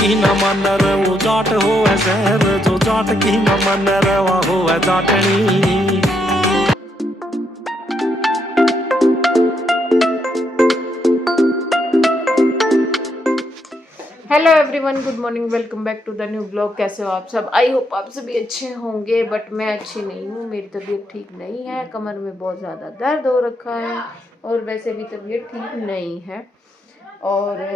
की न मन रे वो जाट होवे शहर, जो जाट की न मन रे वह होवे जाटनी। Hello everyone, good morning, welcome back to the new blog. कैसे हो आप सब? आई होप आप सभी अच्छे होंगे, बट मैं अच्छी नहीं हूँ। मेरी तबीयत ठीक नहीं है, कमर में बहुत ज़्यादा दर्द हो रखा है और वैसे भी तबीयत ठीक नहीं है। और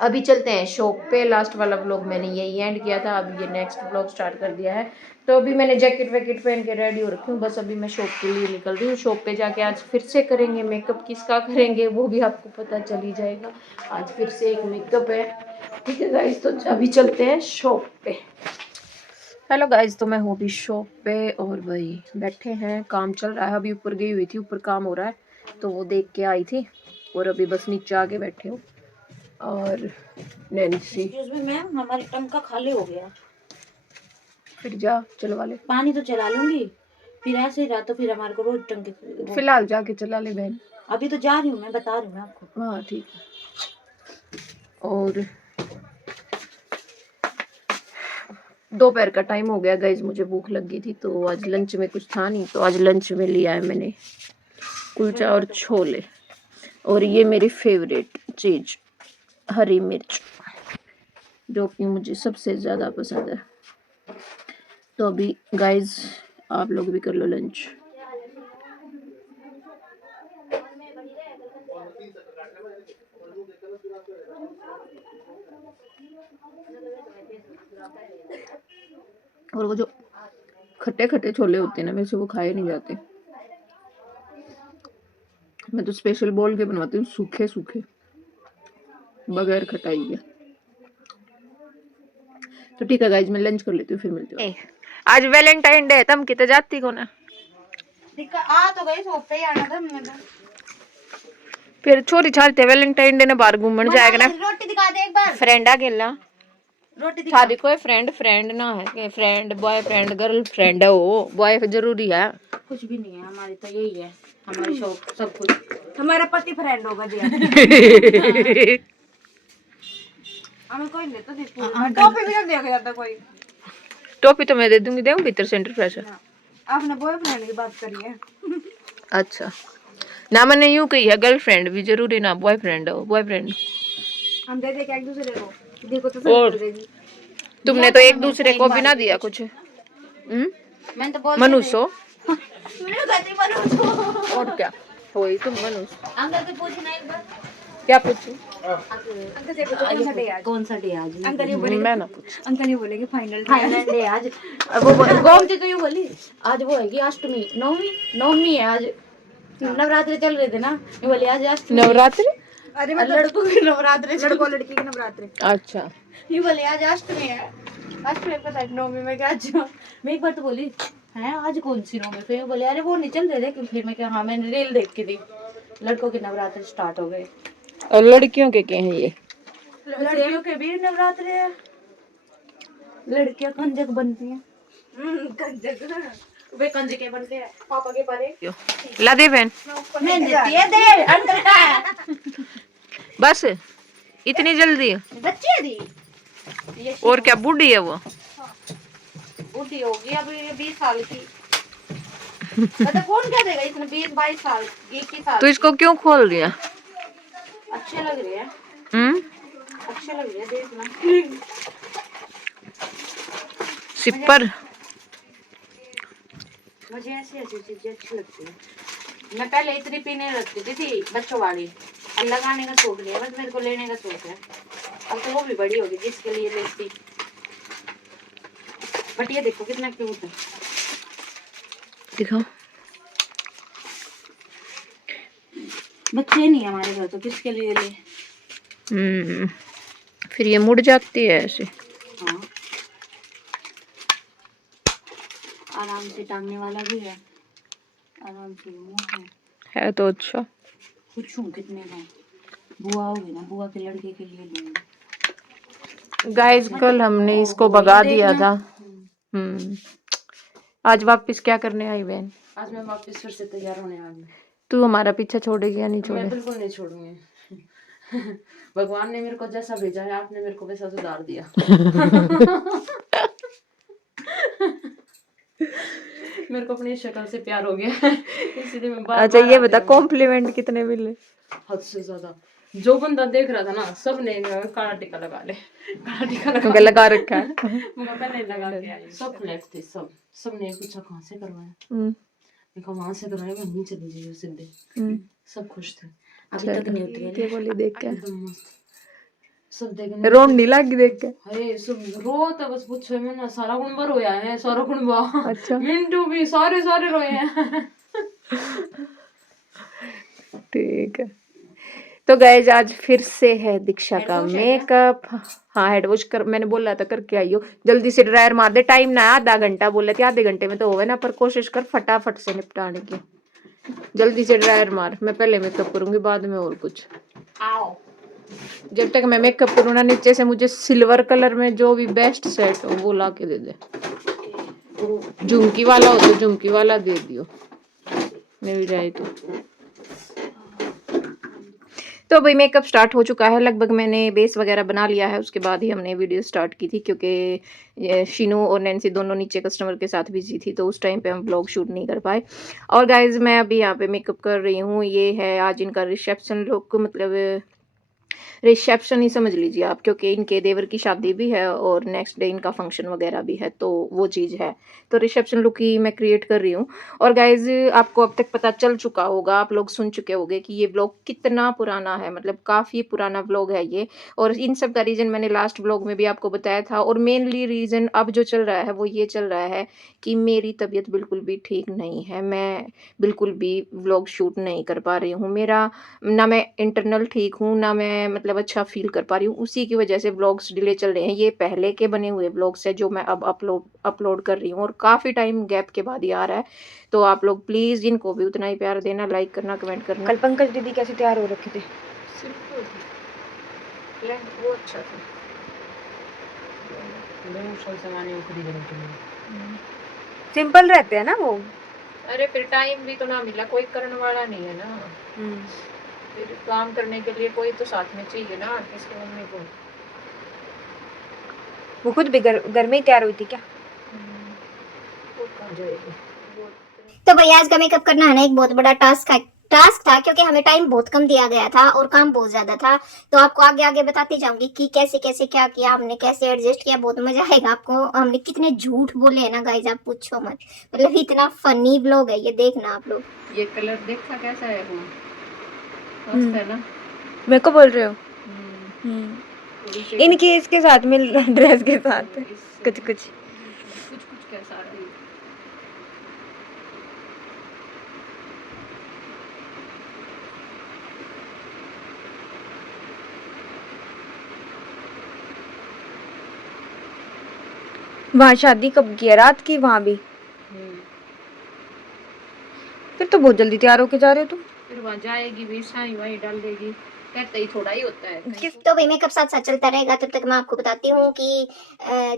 अभी चलते हैं शॉप पे। लास्ट वाला व्लॉग मैंने यही एंड किया था, अभी ये नेक्स्ट व्लॉग स्टार्ट कर दिया है। तो अभी मैंने जैकेट वैकेट पहन के रेडी हो रखी हूँ, बस अभी मैं शॉप के लिए निकल रही हूँ। शॉप पे जाके आज फिर से करेंगे मेकअप, किसका करेंगे वो भी आपको पता चल ही जाएगा। आज फिर से एक मेकअप है, ठीक है गाइस। तो अभी चलते हैं शॉप पे। हेलो गाइस, तो मैं हूँ अभी शॉप पे और वही बैठे हैं, काम चल रहा है। अभी ऊपर गई हुई थी, ऊपर काम हो रहा है तो वो देख के आई थी और अभी बस नीचे आके बैठे हो। और नैन्सी, मैम हमारा टंका खाली हो गया। फिर जा चलवा ले। पानी तो चला लूंगी, फिर ऐसे ही रहा तो फिर हमारे को रोज टंके। फिलहाल जाके चला ले बहन। अभी तो जा रही हूँ, मैं बता रही हूँ आपको। हाँ ठीक है। और दोपहर का टाइम हो गया गाइज, मुझे भूख लग गई थी तो आज लंच में कुछ था नहीं, तो आज लंच में लिया है मैंने कुलचा और छोले। और ये मेरी फेवरेट चीज हरी मिर्च, जो कि मुझे सबसे ज़्यादा पसंद है। तो अभी गाइज आप लोग भी कर लो लंच। और वो जो खट्टे खट्टे छोले होते हैं ना, मेरे से वो खाए नहीं जाते। मैं तो स्पेशल बोल के बनवाती हूँ, सूखे सूखे बगैर खटाई के। तो ठीक है गाइज, मैं लंच कर लेती हूँ, फिर मिलती हूँ। आज वैलेंटाइन डे है, तुम कितने जाती को ना? आ तो गई, शॉप पे ही आना था मैंने। फिर छोरी छारी वैलेंटाइन डे ने बाहर घूमने जाएगा ना। रोटी दिखा दे एक बार। फ्रेंड आ गेला रोटी दिखा। शादी कोई फ्रेंड फ्रेंड ना है, फ्रेंड बॉयफ्रेंड गर्लफ्रेंड है, वो बॉय जरूरी है? कुछ भी नहीं है, हमारी तो यही है, हमारी शॉप सब कुछ। हमारा पति फ्रेंड होगा जी। हमें कोई नहीं तो टॉपी भी नहीं दिया गया था कोई। टोपी तो मैं दे दूंगी, देऊं भीतर सेंटर फ्रेश है। आपने बॉयफ्रेंड की बात करी है। अच्छा ना, मैंने यूं कही है, गर्लफ्रेंड भी जरूरी ना बॉयफ्रेंड हो। बॉयफ्रेंड हम दे दे के एक दूसरे को देखो तो और तुमने तो एक दूसरे को भी ना दिया कुछ। मैं तो बोल मनुष्य हो मैं कहती मनुष्य। और क्या हो तुम मनुष्य। अंकल से पूछना एक बार। क्या पूछूं? अंकल से पूछो कौन सा डे आज। अंकल ये बोलेंगे, मैं ना पूछ। अंकल ये बोलेंगे फाइनल डे आज। वो गोमती तो यूं बोली आज वो है कि अष्टमी नवमी है आज। नवरात्रि चल रहे थे ना, ये बोली आज अष्टमी। नवरात्रि? अरे मतलब लड़कों की नवरात्रि, लड़कों लड़की की नवरात्रि। अच्छा ये बोले आज अष्टमी है। अष्टमी पता है नवमी में क्या? अच्छा मैं एक बार तो बोली है आज कौन सी नवमी, फिर ये बोले अरे वो नहीं चल रहे थे। फिर मैं क्या, हाँ मैंने रील देख के दी, लड़कों की नवरात्रि स्टार्ट हो गए। और लड़कियों के क्या है ये? लड़कियों के भी नवरात्रि है, लड़कियां कंजक बनती हैं। कंजक वे कंजके बनते हैं पापा के पारे। ला दे बहन, दे अंकल का है। बस इतनी जल्दी? बच्चे दी और क्या बूढ़ी है वो? बूढ़ी होगी अभी 20 साल की। मतलब कौन कह देगा इसने 20-22 साल 21 साल। तो इसको क्यों खोल दिया? अच्छे लग रहे हैं। अच्छे लग रहे हैं, देखना। सिपर मुझे ऐसी ऐसी चीजें अच्छी लगती है। मैं पहले इतनी पीने लगती थी बच्चों वाली, अब लगाने का शौक नहीं है, बस मेरे को लेने का शौक है। अब तो वो भी बड़ी होगी जिसके लिए लेती। बट ये देखो कितना क्यूट है। दिखाओ। बच्चे नहीं है हमारे घर तो किसके लिए ले। फिर ये मुड़ जाती है ऐसे। हाँ आराम से टांगने वाला भी है, आराम से है तो अच्छा। पूछूं कितने का? बुआ होगी ना, बुआ के लड़के के लिए लूंगी। गाइस कल हमने इसको भगा दिया था। आज वापस क्या करने आई बहन? आज मैं वापस फिर से तैयार होने आ गई। तू हमारा पीछा छोड़ेगी या नहीं मैं छोड़े? बिल्कुल नहीं छोड़ूंगी। भगवान ने मेरे को जैसा भेजा है, आपने मेरे को वैसा सुधार दिया। मेरे को अपनी शक्ल से प्यार हो गया इसलिए मैं बार अच्छा बार ये आती बता रहूंगी। कॉम्प्लीमेंट कितने मिले? हद से ज्यादा। जो बंदा देख रहा था ना, सब ने काला टीका लगा ले, काला टीका क्योंकि लगा रखा है। मैं पहले लगा के आई। सब फ्लैट थे, सब ने पूछा कहाँ से करवाया, हम्म, मैं कहा वहां से करवाया, वहीं चली जाइए सीधे। हम्म। सब खुश थे। अभी तक नहीं उतरे ये बोली देख के एकदम मस्त। सब देखने रोन नहीं लगी देख के। अरे सब रो तो बस पूछो मैं ना, सारा गुणबा रोया है, सारा गुणबा। अच्छा मिंटू भी सारे रोए हैं। ठीक है। तो गाइज आज फिर से है दीक्षा का Head wash है मेकअप। हाँ हेड वॉश कर, मैंने बोला था करके आई हो। जल्दी से ड्रायर मार दे, टाइम ना है, आधा घंटा बोले थे, आधे घंटे में तो होगा ना, पर कोशिश कर फटाफट से निपटाने की। जल्दी से ड्रायर मार, मैं पहले मेकअप करूंगी बाद में और कुछ। आओ। जब तक मैं मेकअप करूँ ना, नीचे से मुझे सिल्वर कलर में जो भी बेस्ट सेट हो वो ला के दे दे। झुमकी वाला हो तो झुमकी वाला दे दियो, मिल जाए तो भाई मेकअप स्टार्ट हो चुका है लगभग। मैंने बेस वगैरह बना लिया है, उसके बाद ही हमने वीडियो स्टार्ट की थी, क्योंकि शीनू और नैन्सी दोनों नीचे कस्टमर के साथ बिजी थी, तो उस टाइम पे हम ब्लॉग शूट नहीं कर पाए। और गाइज मैं अभी यहाँ पे मेकअप कर रही हूँ। ये है आज इनका रिसेप्शन लुक, मतलब रिसेप्शन ही समझ लीजिए आप, क्योंकि इनके देवर की शादी भी है और नेक्स्ट डे इनका फंक्शन वगैरह भी है, तो वो चीज़ है। तो रिसेप्शन लुक ही मैं क्रिएट कर रही हूँ। और गाइज आपको अब तक पता चल चुका होगा, आप लोग सुन चुके होंगे कि ये व्लॉग कितना पुराना है, मतलब काफ़ी पुराना व्लॉग है ये। और इन सब का रीज़न मैंने लास्ट व्लॉग में भी आपको बताया था, और मेनली रीज़न अब जो चल रहा है वो ये चल रहा है कि मेरी तबीयत बिल्कुल भी ठीक नहीं है। मैं बिल्कुल भी व्लॉग शूट नहीं कर पा रही हूँ। मेरा ना मैं इंटरनल ठीक हूँ, ना मैं मतलब अच्छा फील कर पा रही हूँ, उसी की वजह से व्लॉग्स डिले चल रहे हैं। ये पहले के बने हुए व्लॉग्स है जो मैं अब अपलोड कर रही हूँ, और काफ़ी टाइम गैप के बाद ही आ रहा है। तो आप लोग प्लीज़ इनको भी उतना ही प्यार देना, लाइक करना, कमेंट करना। कल पंकज दीदी कैसे तैयार हो रखे थे? वो अच्छा था। सिंपल रहते हैं ना वो। अरे फिर टाइम भी तो ना मिला, कोई करने वाला नहीं है ना। फिर काम करने के लिए कोई तो साथ में चाहिए ना, किसकी मम्मी को। वो खुद भी घर में ही तैयार हुई थी क्या? वो कहाँ जाएगी। तो भैया आज का मेकअप करना है ना एक बहुत बड़ा टास्क था, क्योंकि हमें टाइम बहुत कम दिया गया था और काम बहुत ज्यादा था। तो आपको आगे आगे बताती जाऊंगी कि कैसे कैसे क्या किया हमने, कैसे एडजस्ट किया। बहुत मजा आएगा आपको। हमने कितने झूठ बोले हैं ना गाइज, आप पूछो मत। मतलब इतना फनी व्लॉग है ये, देखना आप लोग। ये कलर देखा कैसा है वो, मस्त है ना। मेरे को बोल रहे हो? इनकी इसके साथ मिल ड्रेस के साथ कुछ कैसा है। वहाँ शादी कब की है? रात की वहाँ भी? फिर तो बहुत जल्दी तैयार होके जा रहे हो तुम। फिर वहाँ जाएगी भी, साई वाई डाल देगी, कहते ही थोड़ा ही होता है। तो भाई मेकअप साथ साथ चलता रहेगा। तब तक मैं आपको बताती हूँ कि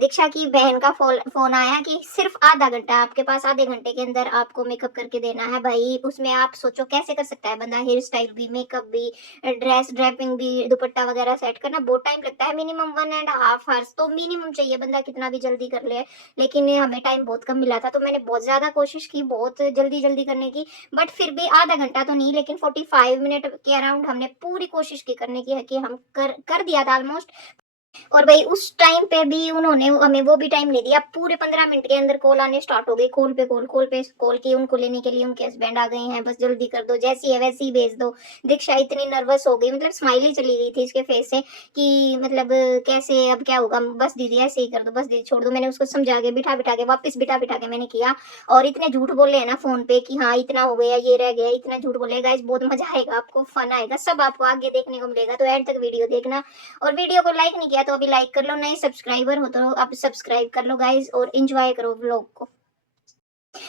दीक्षा की बहन का फोन आया कि सिर्फ आधा घंटा आपके पास, आधे घंटे के अंदर आपको मेकअप करके देना है। भाई उसमें आप सोचो कैसे कर सकता है बंदा, हेयर स्टाइल भी, मेकअप भी, ड्रेस ड्रेपिंग भी, दुपट्टा वगैरह सेट करना बहुत टाइम लगता है। मिनिमम 1.5 आवर्स तो मिनिमम चाहिए, बंदा कितना भी जल्दी कर ले। लेकिन हमें टाइम बहुत कम मिला था, तो मैंने बहुत ज्यादा कोशिश की बहुत जल्दी करने की, बट फिर भी आधा घंटा तो नहीं, लेकिन 45 मिनट के अराउंड हमने पूरी कोशिश की करने की है कि हम कर दिया था ऑलमोस्ट। और भाई उस टाइम पे भी उन्होंने हमें वो भी टाइम नहीं दिया। पूरे 15 मिनट के अंदर कॉल आने स्टार्ट हो गए, कॉल पे कॉल की। उनको लेने के लिए उनके हस्बैंड आ गए हैं, बस जल्दी कर दो, जैसी है वैसी भेज दो। दीक्षा इतनी नर्वस हो गई, मतलब स्माइल ही चली गई थी इसके फेस से कि मतलब कैसे अब क्या होगा, बस दीदी ऐसे ही कर दो, बस दीदी छोड़ दो। मैंने उसको समझा के बिठा के वापस बिठा के मैंने किया। और इतने झूठ बोले हैं ना फोन पे कि हाँ इतना हो गया, ये रह गया, इतना झूठ बोले। गाइस बहुत मजा आएगा, आपको फन आएगा, सब आपको आगे देखने को मिलेगा, तो एंड तक वीडियो देखना। और वीडियो को लाइक नहीं किया तो अभी लाइक कर लो, नए सब्सक्राइबर हो तो आप सब्सक्राइब कर लो गाइज, और एंजॉय करो व्लॉग को।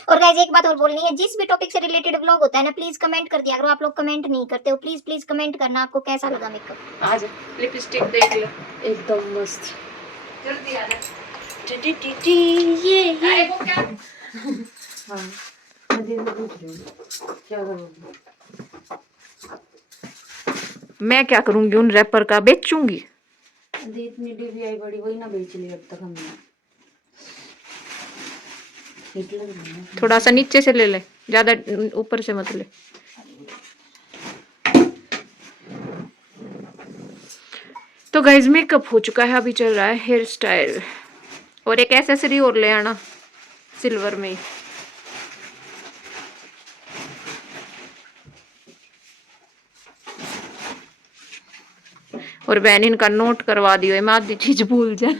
और गाइज एक बात और बोलनी है, जिस भी टॉपिक से रिलेटेड व्लॉग होता है ना, प्लीज कमेंट कर दिया करो। आप लोग कमेंट नहीं करते हो, प्लीज कमेंट करना आपको कैसा लगा मेकअप। आज लिपस्टिक देख लो, एकदम मस्त। जल्दी आ जा। ये वो क्या हाँ मैं पूछ रही हूँ क्या करूँगी। मैं क्या करूंगी उन रैपर का, बेचूंगी। इतनी DVI बड़ी वही ना बेच ली अब तक हमने। थोड़ा सा नीचे से ले ले, ज्यादा ऊपर से मत ले। तो गाइज मेकअप हो चुका है, अभी चल रहा है हेयर स्टाइल। और एक एक्सेसरी और ले आना सिल्वर में ही। और बहन इनका नोट करवा दियो, मैं आधी चीज भूल जाए।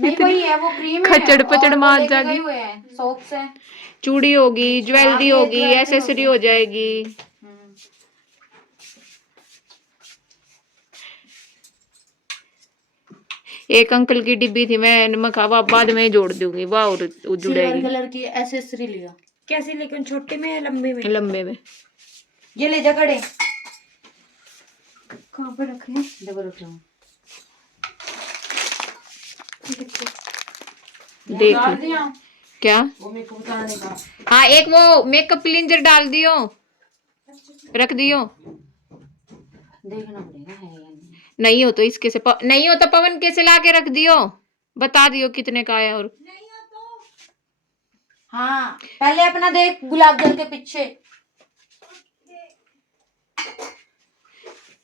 नहीं वही है, वो क्रीम है खचड़ पचड़ और वो मार लेके जाएगी। गए हुए हैं सॉक्स है। चूड़ी होगी, ज्वेलरी हाँ, होगी, ज्वेलरी एक्सेसरी होगी। हो जाएगी। एक अंकल की डिब्बी थी, मैं खावा बाद में जोड़ दूंगी, वाह और सिल्वर जुड़ेगी। कलर की एक्सेसरी लिया। कैसी, लेकिन छोटे में या लंबे में? लंबे में। ये ले जा कड़े। कहाँ पे रखे हैं? डबल रखे हैं। देख डाल लो। दिया क्या? वो मेरे को उतारने का। हाँ एक वो मेकअप क्लींजर डाल दियो, रख दियो। देखना पड़ेगा है या नहीं। नहीं हो तो इसके से नहीं हो तो पवन के से ला के रख दियो, बता दियो कितने का है। और हाँ पहले अपना देख गुलाब जल के पीछे।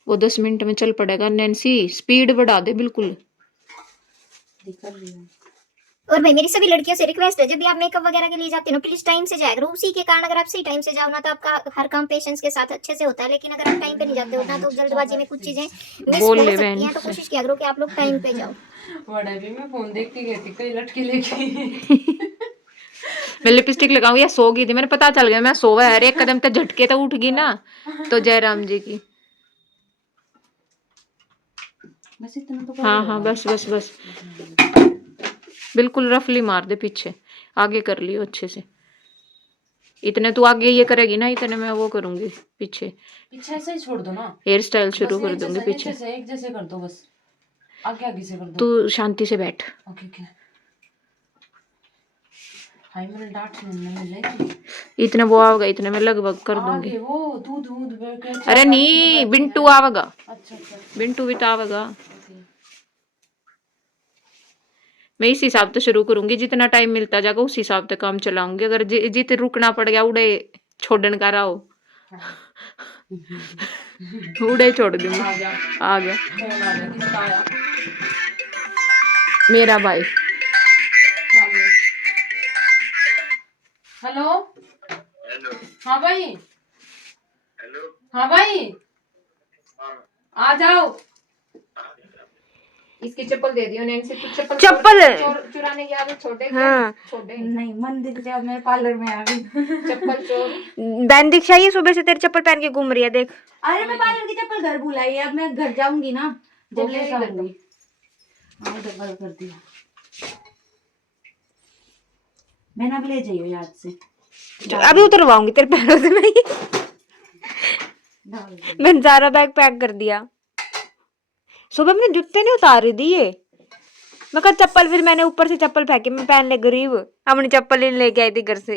वो 10 मिनट में चल पड़ेगा। नैन्सी स्पीड बढ़ा दे बिल्कुल। दिखा रही हूँ। और भाई मेरी सभी लड़कियों से रिक्वेस्ट है, जब भी आप मेकअप वगैरह के लिए जाते हो प्लीज टाइम से जाया करो। उसी के कारण अगर आप सही टाइम से जाओ ना तो आपका हर काम पेशेंस के साथ अच्छे से होता है। लेकिन अगर आप टाइम पे नहीं जाते हो ना तो जल्दबाजी में कुछ चीजें मिस हो बोल ले सकती बहन। हैं। तो कोशिश किया करो कि आप लोग टाइम पे जाओ। बड़ा भी मैं फोन देख के गई थी, कई लटके लेके। मैं लिपस्टिक लगाऊंगी या सो गई थी, मैंने पता चल गया मैं सोवा है। एक कदम तक झटके तो उठ गई ना। तो जयराम जी की। बस इतना तो हाँ हाँ बस बस बस, बिल्कुल रफली मार दे पीछे, आगे कर लियो अच्छे से। इतने तू आगे ये करेगी ना, इतने मैं वो करूंगी पीछे। पीछे ऐसे ही छोड़ दो ना, हेयर स्टाइल शुरू बस कर एक दूंगी जैसे, पीछे। एक जैसे कर दो बस, आगे आगे से कर दो। तू शांति से बैठ। Okay okay. हाय मैंने डांट सुनने मिले। इतने वो आवेगा, इतने मैं लगभग कर दूंगी। आगे वो दूध दूध। अरे नहीं बिंटू आवेगा, अच्छा अच्छा। बिंटू भी तो आवेगा। मैं इस हिसाब से शुरू करूंगी, जितना टाइम मिलता जाएगा उस हिसाब से काम चलाऊंगी। अगर जित रुकना पड़ गया उड़े छोड़न का रहो, उड़े छोड़ दूंगी। आ गया किसका आया? मेरा भाई। हेलो हाँ भाई। हेलो हाँ भाई आ जाओ। इसकी चप्पल दे दियो नैन्सी, तू चप्पल चुराने की आदत छोड़ दे। हाँ। छोड़ दे। नहीं मंदिर से अब मैं पार्लर में आ गई। चप्पल चोर। बहन दीक्षा ये सुबह से तेरी चप्पल पहन के घूम रही है, देख। अरे मैं पार्लर की चप्पल घर भुलाई है, अब मैं घर जाऊंगी ना जब ले आऊंगी। हाँ डबल कर दिया मैंने, अब ले जाइयो याद से। अभी उतरवाऊंगी तेरे पैरों से मैं। मैंने सारा बैग पैक कर दिया। सुबह मैंने जूते नहीं उतार दिए, मैं कहा चप्पल, फिर मैंने ऊपर से चप्पल फेंकी। मैं पहन ले गरीब, अपनी चप्पल ही लेके आई थी घर से।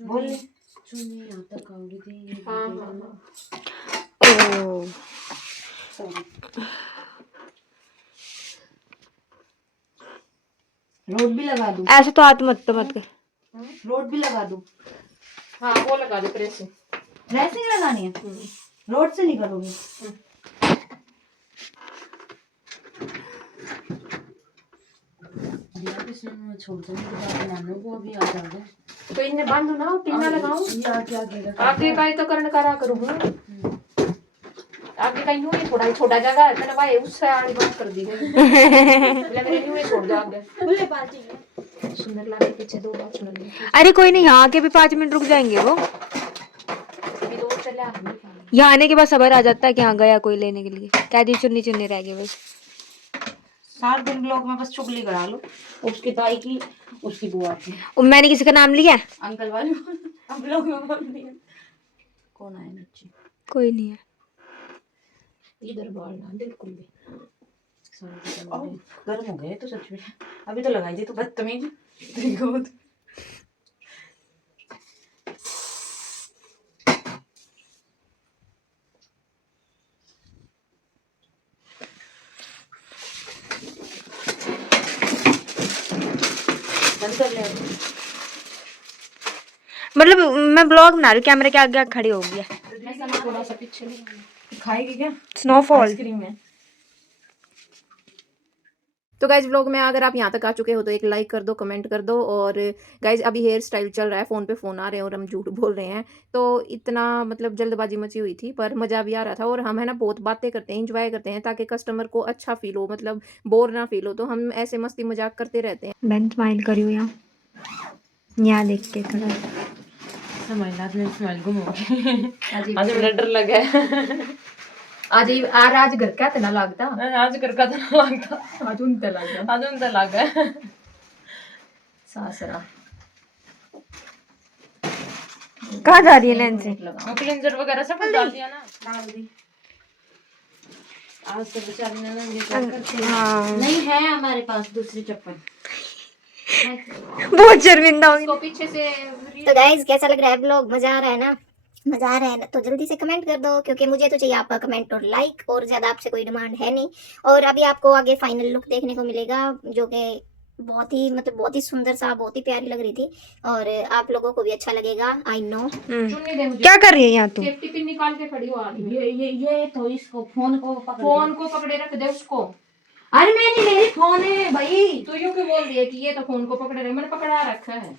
बोल ओह रोड भी लगा दूं? ऐसे तो हाथ मत कर। रोड भी लगा दूं? हाँ वो लगा दे प्रेस से। प्रेस नहीं लगानी है, रोड से नहीं करोगी? छोड़ दो मानो वो अभी आ जाओगे तो इन्हें बांधो ना, पिन्ना लगाऊं। आगे का ही तो करण करा करूंगा। आगे का यूं ही थोड़ा छोटा जगह है, मैंने भाई उससे आड़ी बात कर दी गई। मेरे यूं ही छोड़ दो आगे। खुले पार्टी है सुंदर लागे पीछे दो बात सुन ली। अरे कोई नहीं, यहाँ आके भी 5 मिनट रुक जाएंगे वो। अभी तो चला यहाँ आने के बाद सबर आ जाता है कि हाँ गया कोई लेने के लिए। क्या दी चुन्नी चुन्नी रह गई बस। 7 दिन ब्लॉग में बस चुगली करा लो, उसकी ताई की उसकी बुआ की। मैंने किसी का नाम लिया? अंकल वाली हम लोग में बोल रही है। कौन आया नीचे? कोई नहीं है इधर बोलना बिल्कुल भी। गर्म हो गए तो सच में, अभी तो लगाई थी तो बदतमीज। देखो बंद कर ले। मतलब मैं ब्लॉग बना रही हूँ, कैमरे के आगे खड़ी हो गई है। थोड़ा सा पीछे खाएगी क्या? स्नोफॉल। आइसक्रीम है। तो गाइज व्लॉग में अगर आप यहाँ तक आ चुके हो तो एक लाइक कर दो, कमेंट कर दो। और गाइज अभी हेयर स्टाइल चल रहा है, फ़ोन पे फ़ोन आ रहे हैं और हम झूठ बोल रहे हैं। तो इतना मतलब जल्दबाजी मची हुई थी, पर मज़ा भी आ रहा था। और हम है ना बहुत बातें करते हैं, इंजॉय करते हैं, ताकि कस्टमर को अच्छा फील हो, मतलब बोर ना फील हो। तो हम ऐसे मस्ती मजाक करते रहते हैं। मैं स्माइल करी हूँ यहाँ देख के थोड़ा। स्माइल गुम हो गई। आज मेरा डर लगा है। आज घर का इतना लगता, आज कर का तो लगता, आज उनते लगता आज उनका लगा सासरा। कहाँ जा रही है नैन्सी? क्लींजर वगैरह सब कुछ डाल दिया ना, डाल दी। आज से बेचारी ने ना ये क्या करती है। हाँ नहीं है हमारे पास दूसरी चप्पल। बहुत शर्मिंदा होगी। तो पीछे से तो गाइज कैसा लग रहा है ब्लॉग? मजा आ रहा है ना? मजा आ रहा है ना तो जल्दी से कमेंट कर दो, क्योंकि मुझे तो चाहिए आपका कमेंट और लाइक, और ज्यादा आपसे कोई डिमांड है नहीं। और अभी आपको आगे फाइनल लुक देखने को मिलेगा, जो कि बहुत ही मतलब बहुत ही सुंदर सा, बहुत ही प्यारी लग रही थी, और आप लोगों को भी अच्छा लगेगा, आई नो। चुन्नी दे मुझे। क्या कर रही है यहाँ तू? सेफ्टी पिन निकाल के खड़ी हो हाथ में। ये तो इसको फोन को फोन को पकड़े रख दे उसको। अरे मैंने मेरी फोन है भाई। तो यूं क्यों बोल रही है कि ये तो फोन को पकड़े रहे? मैंने पकड़ा रखा है।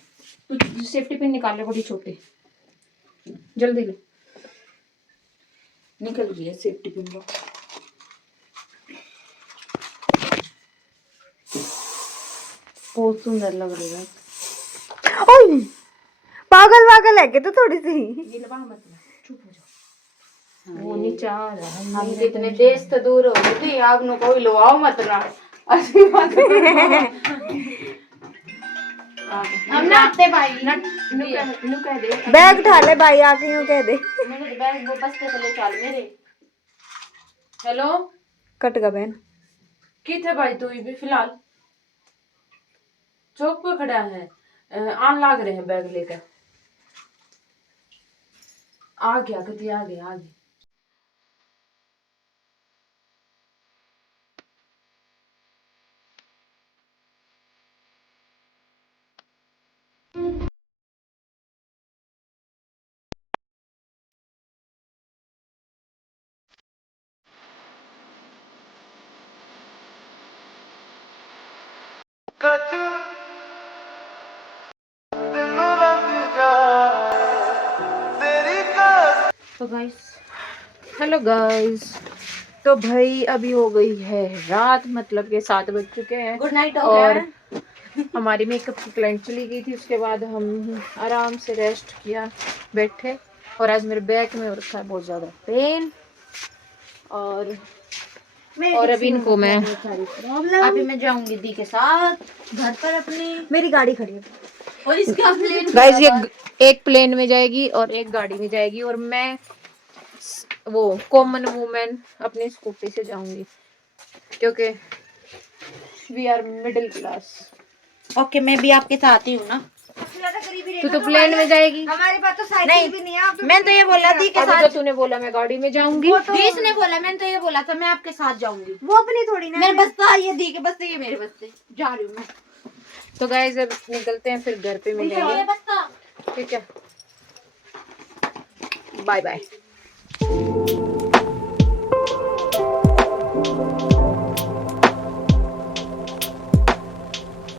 तू सेफ्टी पिन निकाल ले, बड़ी छोटी, जल्दी ले। निकल रही है सेफ्टी पिन को। बहुत सुंदर लग रही है। ओए पागल पागल है क्या तू थोड़ी सी? ये लगा मत, चुप हो जा। वो नीचे आ रहा है। हम कितने देश तो दूर हो गए थे, आप नो कोई लोआओ मत ना। हम नाते भाई नु कह दे। बैग उठा ले भाई आके यूं कह दे। मेरे बैग वो बस्ते चले चल मेरे। हेलो कट का बहन। किथे भाई तू भी फिलहाल चौक पे खड़ा है। आन लाग रहे हैं बैग लेकर। आ गया कति आ गया आ गया। तो गाइस, हेलो गाइस, तो भाई अभी हो गई है रात, मतलब के 7 बज चुके हैं। गुड नाइट हो और गया। हमारी मेकअप की क्लाइंट चली गई थी, उसके बाद हम आराम से रेस्ट किया, बैठे। और आज मेरे बैक में हो रखा है बहुत ज़्यादा पेन। और अभी इनको मैं अभी मैं जाऊंगी दी के साथ घर पर अपनी। मेरी गाड़ी खड़ी है। और इसका प्लेन गाइस, ये एक प्लेन में जाएगी और एक गाड़ी में जाएगी, और मैं वो कॉमन वूमेन अपनी स्कूटी से जाऊंगी, क्योंकि we are middle class. Okay मैं भी आपके साथ ही हूँ ना। तू तो प्लेन में जाएगी। हमारे पास तो साइकिल भी नहीं है। आप मैं तो ये बोला दी के अभी साथ। तो तूने बोला मैं गाड़ी में जाऊंगी। बीस ने बोला, मैंने तो ये बोला था मैं आपके साथ जाऊंगी। वो अपनी थोड़ी ना। मेरे बस्ता ये दी के बस्ते, ये मेरे बस्ते जा रही हूँ मैं। तो गाइस अब निकलते हैं, फिर घर पे मिलेंगे, ये बस्ता ठीक है? Bye bye.